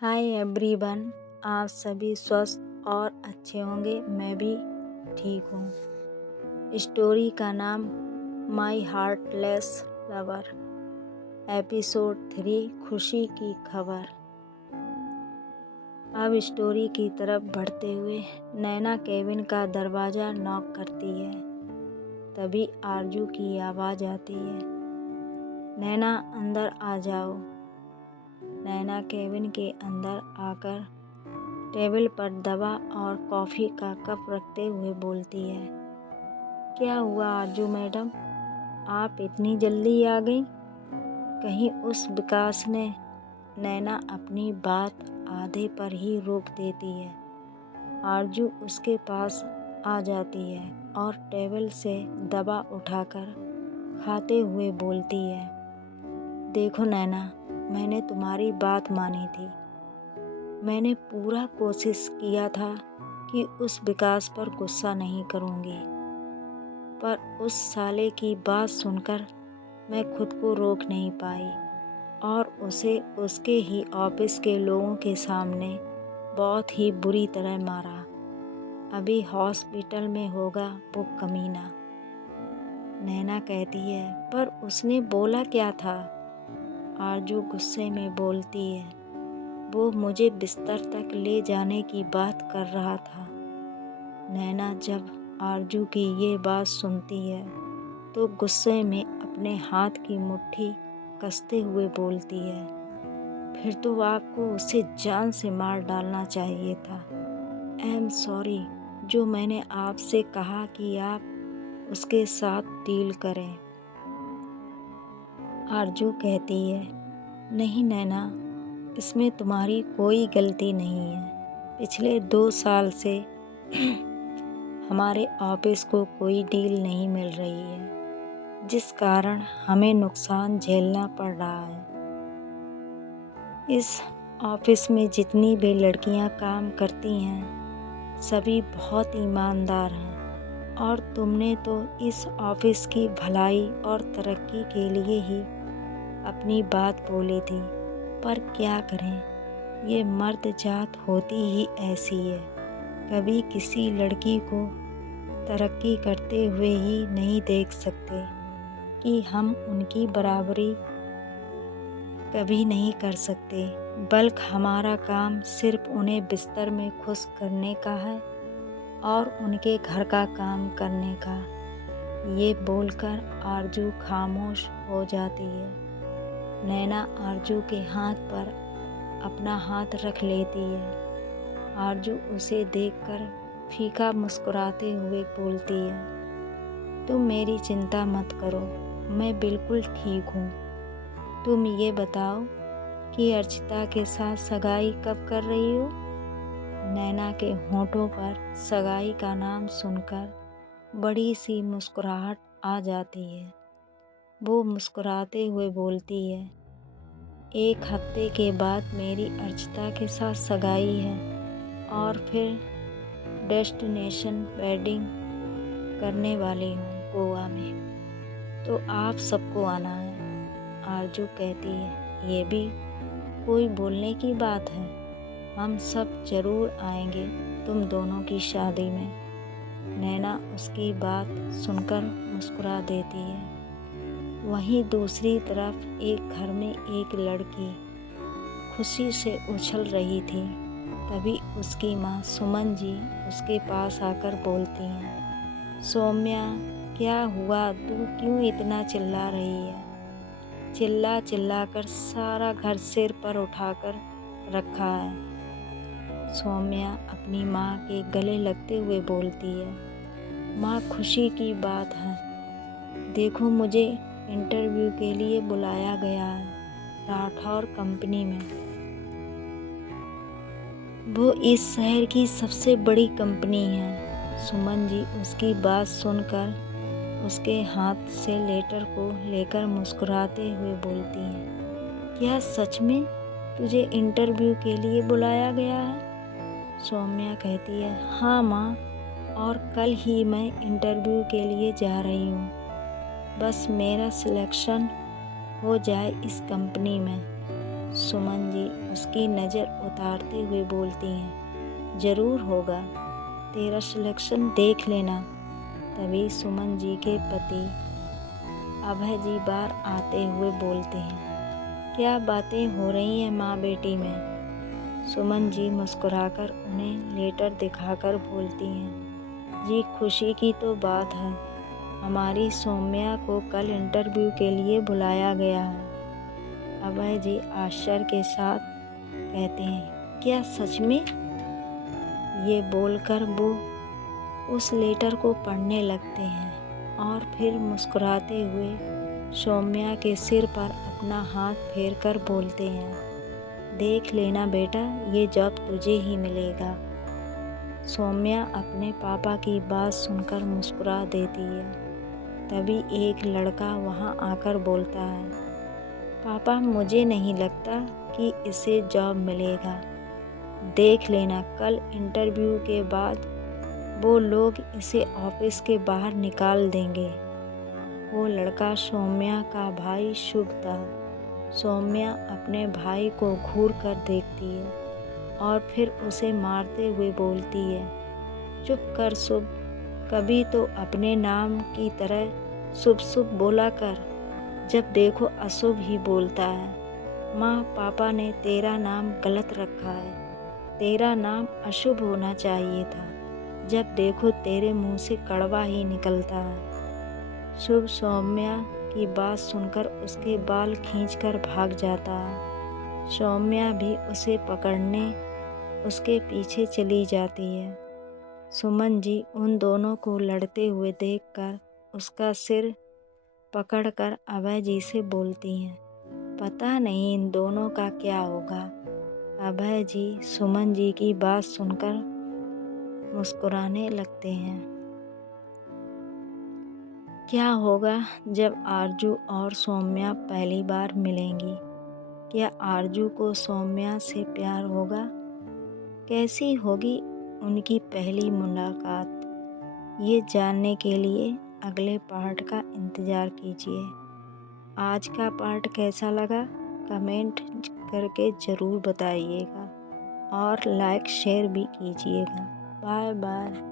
Hi everyone. आप सभी स्वस्थ और अच्छे होंगे। मैं भी ठीक हूँ। स्टोरी का नाम माई हार्टलेस लवर, एपिसोड 3, खुशी की खबर। अब स्टोरी की तरफ बढ़ते हुए नैना केबिन का दरवाज़ा नॉक करती है। तभी आरजू की आवाज़ आती है, नैना अंदर आ जाओ। नैना केबिन के अंदर आकर टेबल पर दवा और कॉफ़ी का कप रखते हुए बोलती है, क्या हुआ आरजू मैडम, आप इतनी जल्दी आ गई? कहीं उस विकास ने? नैना अपनी बात आधे पर ही रोक देती है। आरजू उसके पास आ जाती है और टेबल से दवा उठाकर खाते हुए बोलती है, देखो नैना, मैंने तुम्हारी बात मानी थी। मैंने पूरा कोशिश किया था कि उस विकास पर गुस्सा नहीं करूँगी, पर उस साले की बात सुनकर मैं खुद को रोक नहीं पाई और उसे उसके ही ऑफिस के लोगों के सामने बहुत ही बुरी तरह मारा। अभी हॉस्पिटल में होगा वो कमीना। नैना कहती है, पर उसने बोला क्या था? आरजू गुस्से में बोलती है, वो मुझे बिस्तर तक ले जाने की बात कर रहा था। नैना जब आरजू की ये बात सुनती है तो गुस्से में अपने हाथ की मुट्ठी कसते हुए बोलती है, फिर तो आपको उसे जान से मार डालना चाहिए था। आई एम सॉरी जो मैंने आपसे कहा कि आप उसके साथ डील करें। आरजू कहती है, नहीं नैना, इसमें तुम्हारी कोई गलती नहीं है। पिछले 2 साल से हमारे ऑफिस को कोई डील नहीं मिल रही है, जिस कारण हमें नुकसान झेलना पड़ रहा है। इस ऑफिस में जितनी भी लड़कियां काम करती हैं, सभी बहुत ईमानदार हैं और तुमने तो इस ऑफिस की भलाई और तरक्की के लिए ही अपनी बात बोली थी, पर क्या करें, ये मर्द जात होती ही ऐसी है। कभी किसी लड़की को तरक्की करते हुए ही नहीं देख सकते कि हम उनकी बराबरी कभी नहीं कर सकते, बल्कि हमारा काम सिर्फ उन्हें बिस्तर में खुश करने का है और उनके घर का काम करने का। ये बोलकर आरजू खामोश हो जाती है। नैना आरजू के हाथ पर अपना हाथ रख लेती है। आरजू उसे देखकर फीका मुस्कुराते हुए बोलती है, तुम मेरी चिंता मत करो, मैं बिल्कुल ठीक हूँ। तुम ये बताओ कि अर्चिता के साथ सगाई कब कर रही हो? नैना के होठों पर सगाई का नाम सुनकर बड़ी सी मुस्कुराहट आ जाती है। वो मुस्कुराते हुए बोलती है, 1 हफ्ते के बाद मेरी अर्चिता के साथ सगाई है और फिर डेस्टिनेशन वेडिंग करने वाली हूँ गोवा में, तो आप सबको आना है। आरजू कहती है, ये भी कोई बोलने की बात है, हम सब जरूर आएंगे तुम दोनों की शादी में। नैना उसकी बात सुनकर मुस्कुरा देती है। वहीं दूसरी तरफ एक घर में एक लड़की खुशी से उछल रही थी। तभी उसकी माँ सुमन जी उसके पास आकर बोलती हैं, सौम्या, क्या हुआ, तू क्यों इतना चिल्ला रही है? चिल्ला चिल्ला कर सारा घर सिर पर उठाकर रखा है। सौम्या अपनी माँ के गले लगते हुए बोलती है, माँ, खुशी की बात है, देखो मुझे इंटरव्यू के लिए बुलाया गया है राठौर कंपनी में। वो इस शहर की सबसे बड़ी कंपनी है। सुमन जी उसकी बात सुनकर उसके हाथ से लेटर को लेकर मुस्कुराते हुए बोलती हैं, क्या सच में तुझे इंटरव्यू के लिए बुलाया गया है? सौम्या कहती है, हाँ माँ, और कल ही मैं इंटरव्यू के लिए जा रही हूँ। बस मेरा सिलेक्शन हो जाए इस कंपनी में, सुमन जी उसकी नज़र उतारते हुए बोलती हैं, ज़रूर होगा, तेरा सिलेक्शन देख लेना। तभी सुमन जी के पति अभय जी बाहर आते हुए बोलते हैं, क्या बातें हो रही हैं माँ बेटी में। सुमन जी मुस्कुराकर उन्हें लेटर दिखाकर बोलती हैं, जी खुशी की तो बात है, हमारी सौम्या को कल इंटरव्यू के लिए बुलाया गया है। अभय जी आश्चर्य के साथ कहते हैं, क्या सच में। ये बोलकर वो उस लेटर को पढ़ने लगते हैं और फिर मुस्कुराते हुए सौम्या के सिर पर अपना हाथ फेरकर बोलते हैं, देख लेना बेटा, ये जॉब तुझे ही मिलेगा। सौम्या अपने पापा की बात सुनकर मुस्कुरा देती है। तभी एक लड़का वहां आकर बोलता है, पापा मुझे नहीं लगता कि इसे जॉब मिलेगा। देख लेना कल इंटरव्यू के बाद वो लोग इसे ऑफिस के बाहर निकाल देंगे। वो लड़का सौम्या का भाई शुभ था। सौम्या अपने भाई को घूर कर देखती है और फिर उसे मारते हुए बोलती है, चुप कर शुभ, कभी तो अपने नाम की तरह शुभ शुभ बोला कर, जब देखो अशुभ ही बोलता है। माँ पापा ने तेरा नाम गलत रखा है, तेरा नाम अशुभ होना चाहिए था, जब देखो तेरे मुंह से कड़वा ही निकलता है। शुभ सौम्या की बात सुनकर उसके बाल खींचकर भाग जाता है। सौम्या भी उसे पकड़ने उसके पीछे चली जाती है। सुमन जी उन दोनों को लड़ते हुए देखकर उसका सिर पकड़कर अभय जी से बोलती हैं, पता नहीं इन दोनों का क्या होगा। अभय जी सुमन जी की बात सुनकर मुस्कुराने लगते हैं। क्या होगा जब आरजू और सौम्या पहली बार मिलेंगी। क्या आरजू को सौम्या से प्यार होगा। कैसी होगी उनकी पहली मुलाकात। ये जानने के लिए अगले पार्ट का इंतज़ार कीजिए। आज का पार्ट कैसा लगा कमेंट करके ज़रूर बताइएगा और लाइक शेयर भी कीजिएगा। Bye bye.